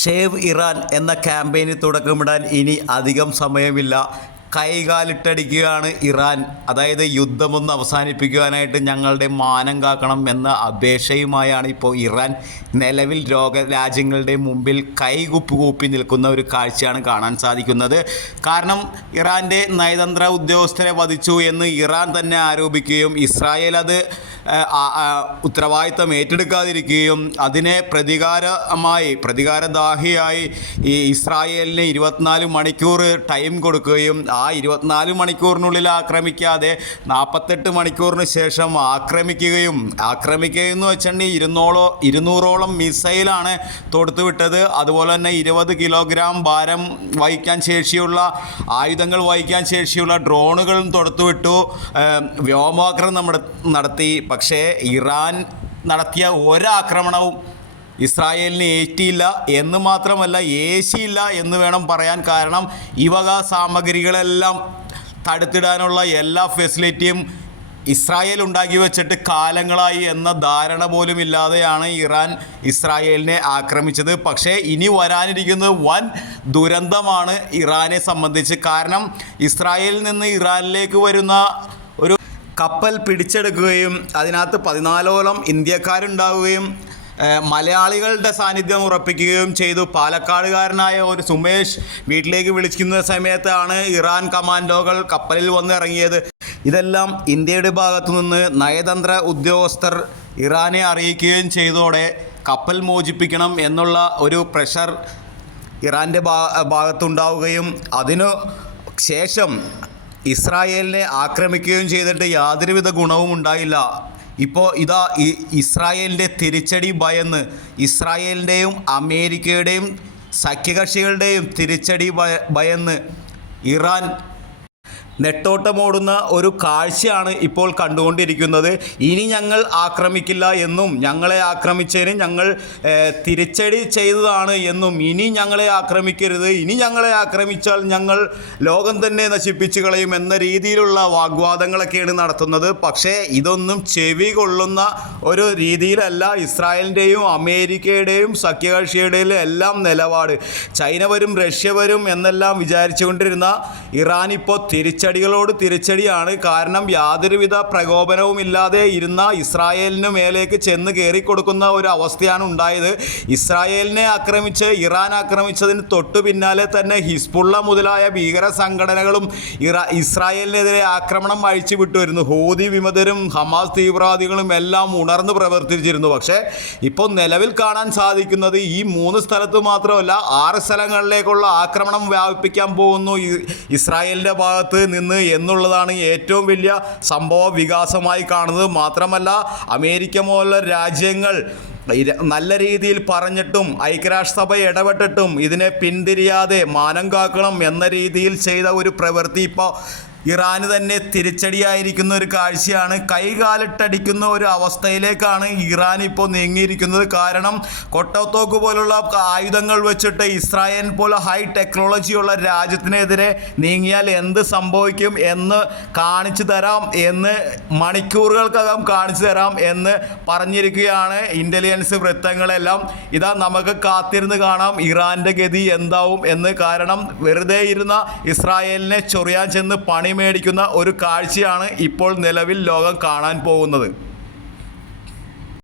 Shave Iran എന്ന ക്യാമ്പയിന് തുടക്കമിടാൻ ഇനി അധികം സമയമില്ല. കൈകാലിട്ടടിക്കുകയാണ് ഇറാൻ. അതായത് യുദ്ധമൊന്ന് അവസാനിപ്പിക്കുവാനായിട്ട് ഞങ്ങളുടെ മാനം കാക്കണം എന്ന അപേക്ഷയുമായാണ് ഇപ്പോൾ ഇറാൻ നിലവിൽ ലോക രാജ്യങ്ങളുടെ മുമ്പിൽ കൈകുപ്പ് കൂപ്പി നിൽക്കുന്ന ഒരു കാഴ്ചയാണ് കാണാൻ സാധിക്കുന്നത്. കാരണം ഇറാന്റെ നയതന്ത്ര ഉദ്യോഗസ്ഥരെ വധിച്ചു എന്ന് ഇറാൻ തന്നെ ആരോപിക്കുകയും ഇസ്രായേൽ അത് ഉത്തരവാദിത്തം ഏറ്റെടുക്കാതിരിക്കുകയും അതിനെ പ്രതികാരമായി പ്രതികാരദാഹിയായി ഈ ഇസ്രായേലിന് ഇരുപത്തിനാല് മണിക്കൂർ ടൈം കൊടുക്കുകയും ആ ഇരുപത്തിനാല് മണിക്കൂറിനുള്ളിൽ ആക്രമിക്കാതെ നാൽപ്പത്തെട്ട് മണിക്കൂറിന് ശേഷം ആക്രമിക്കുകയും ആക്രമിക്കുക എന്ന് വെച്ചിട്ടുണ്ടെങ്കിൽ ഇരുന്നൂറോ ഇരുന്നൂറോളം മിസൈലാണ് തൊടുത്തുവിട്ടത്. അതുപോലെ തന്നെ ഇരുപത് കിലോഗ്രാം ഭാരം വഹിക്കാൻ ശേഷിയുള്ള ആയുധങ്ങൾ വഹിക്കാൻ ശേഷിയുള്ള ഡ്രോണുകളും തൊടുത്തുവിട്ടു. വ്യോമാക്രമം വ്യോമാക്രമണം നമ്മുടെ നടത്തി. പക്ഷേ ഇറാൻ നടത്തിയ ഒരാക്രമണവും ഇസ്രായേലിന് ഏറ്റിയില്ല എന്ന് മാത്രമല്ല ഏശിയില്ല എന്ന് വേണം പറയാൻ കാരണം ഈ വക സാമഗ്രികളെല്ലാം തടുത്തിടാനുള്ള എല്ലാ ഫെസിലിറ്റിയും ഇസ്രായേൽ ഉണ്ടാക്കി വെച്ചിട്ട് കാലങ്ങളായി എന്ന ധാരണ പോലും ഇല്ലാതെയാണ് ഇറാൻ ഇസ്രായേലിനെ ആക്രമിച്ചത്. പക്ഷേ ഇനി വരാനിരിക്കുന്നത് വൻ ദുരന്തമാണ് ഇറാനെ സംബന്ധിച്ച്. കാരണം ഇസ്രായേലിൽ നിന്ന് ഇറാനിലേക്ക് വരുന്ന കപ്പൽ പിടിച്ചെടുക്കുകയും അതിനകത്ത് പതിനാലോളം ഇന്ത്യക്കാരുണ്ടാവുകയും മലയാളികളുടെ സാന്നിധ്യം ഉറപ്പിക്കുകയും ചെയ്തു. പാലക്കാടുകാരനായ ഒരു സുമേഷ് വീട്ടിലേക്ക് വിളിക്കുന്ന സമയത്താണ് ഇറാൻ കമാൻഡോകൾ കപ്പലിൽ വന്നിറങ്ങിയത് ഇതെല്ലാം ഇന്ത്യയുടെ ഭാഗത്തു നിന്ന് നയതന്ത്ര ഉദ്യോഗസ്ഥർ ഇറാനെ അറിയിക്കുകയും ചെയ്തോടെ കപ്പൽ മോചിപ്പിക്കണം എന്നുള്ള ഒരു പ്രഷർ ഇറാന്റെ ഭാഗത്തുണ്ടാവുകയും അതിനു ശേഷം ഇസ്രായേലിനെ ആക്രമിക്കുകയും ചെയ്തിട്ട് യാതൊരുവിധ ഗുണവും ഉണ്ടായില്ല. ഇപ്പോൾ ഇതാ ഇസ്രായേലിന്റെ തിരിച്ചടി ഭയന്ന് ഇസ്രായേലിന്റെയും അമേരിക്കയുടെയും സഖ്യകക്ഷികളുടെയും തിരിച്ചടി ഭയന്ന് ഇറാൻ നെട്ടോട്ടമോടുന്ന ഒരു കാഴ്ചയാണ് ഇപ്പോൾ കണ്ടുകൊണ്ടിരിക്കുന്നത്. ഇനി ഞങ്ങൾ ആക്രമിക്കില്ല എന്നും ഞങ്ങളെ ആക്രമിച്ചതിന് ഞങ്ങൾ തിരിച്ചടി ചെയ്തതാണ് എന്നും ഇനി ഞങ്ങളെ ആക്രമിക്കരുത് ഇനി ഞങ്ങളെ ആക്രമിച്ചാൽ ഞങ്ങൾ ലോകം തന്നെ നശിപ്പിച്ചു കളയും എന്ന രീതിയിലുള്ള വാഗ്വാദങ്ങളൊക്കെയാണ് നടത്തുന്നത്. പക്ഷേ ഇതൊന്നും ചെവി കൊള്ളുന്ന ഒരു രീതിയിലല്ല. ഇസ്രായേലിന്റെയും അമേരിക്കയുടെയും സഖ്യകക്ഷിയുടെയും എല്ലാം നിലപാട്. ചൈന വരും റഷ്യ വരും എന്നെല്ലാം വിചാരിച്ചുകൊണ്ടിരുന്ന ഇറാൻ ഇപ്പോൾ തിരിച്ചടികളോട് തിരിച്ചടിയാണ്. കാരണം യാതൊരുവിധ പ്രകോപനവും ഇല്ലാതെ ഇരുന്ന ഇസ്രായേലിന് മേലേക്ക് ചെന്ന് കയറിക്കൊടുക്കുന്ന ഒരു അവസ്ഥയാണ് ഉണ്ടായത്. ഇസ്രായേലിനെ ആക്രമിച്ച് ഇറാൻ ആക്രമിച്ചതിന് തൊട്ടു പിന്നാലെ തന്നെ ഹിസ്ബുള്ള മുതലായ ഭീകര സംഘടനകളും ഇറാ ഇസ്രായേലിനെതിരെ ആക്രമണം അഴിച്ചു വിട്ടുവരുന്നു ഹോദി വിമതരും ഹമാസ് തീവ്രവാദികളും എല്ലാം ഉണർന്നു പ്രവർത്തിച്ചിരുന്നു. പക്ഷേ ഇപ്പോൾ നിലവിൽ കാണാൻ സാധിക്കുന്നത് ഈ മൂന്ന് സ്ഥലത്ത് മാത്രമല്ല ആറ് സ്ഥലങ്ങളിലേക്കുള്ള ആക്രമണം വ്യാപിപ്പിക്കാൻ പോകുന്നു ഇസ്രായേലിന്റെ ഭാഗത്ത് നിന്ന് എന്നുള്ളതാണ് ഏറ്റവും വലിയ സംഭവ വികാസമായി കാണുന്നത്. മാത്രമല്ല അമേരിക്ക പോലുള്ള രാജ്യങ്ങൾ നല്ല രീതിയിൽ പറഞ്ഞിട്ടും ഐക്യരാഷ്ട്രസഭ ഇടപെട്ടിട്ടും ഇതിനെ പിന്തിരിയാതെ മാനം കാക്കണം എന്ന രീതിയിൽ ചെയ്ത ഒരു പ്രവൃത്തി ഇപ്പോൾ ഇറാന് തന്നെ തിരിച്ചടിയായിരിക്കുന്ന ഒരു കാഴ്ചയാണ്. കൈകാലിട്ടടിക്കുന്ന ഒരു അവസ്ഥയിലേക്കാണ് ഇറാൻ ഇപ്പോൾ നീങ്ങിയിരിക്കുന്നത്. കാരണം കൊട്ടത്തോക്ക് പോലുള്ള ആയുധങ്ങൾ വെച്ചിട്ട് ഇസ്രായേൽ പോലെ ഹൈ ടെക്നോളജിയുള്ള രാജ്യത്തിനെതിരെ നീങ്ങിയാൽ എന്ത് സംഭവിക്കും എന്ന് കാണിച്ചു തരാം എന്ന് മണിക്കൂറുകൾക്കകം കാണിച്ചു തരാം എന്ന് പറഞ്ഞിരിക്കുകയാണ് ഇന്റലിജൻസ് വൃത്തങ്ങളെല്ലാം. ഇതാ നമുക്ക് കാത്തിരുന്ന് കാണാം ഇറാന്റെ ഗതി എന്താവും എന്ന്. കാരണം വെറുതെ ഇരുന്ന ഇസ്രായേലിനെ ചൊറിയാൻ ചെന്ന് മേടിക്കുന്ന ഒരു കാഴ്ചയാണ് ഇപ്പോൾ നിലവിൽ ലോകം കാണാൻ പോകുന്നത്.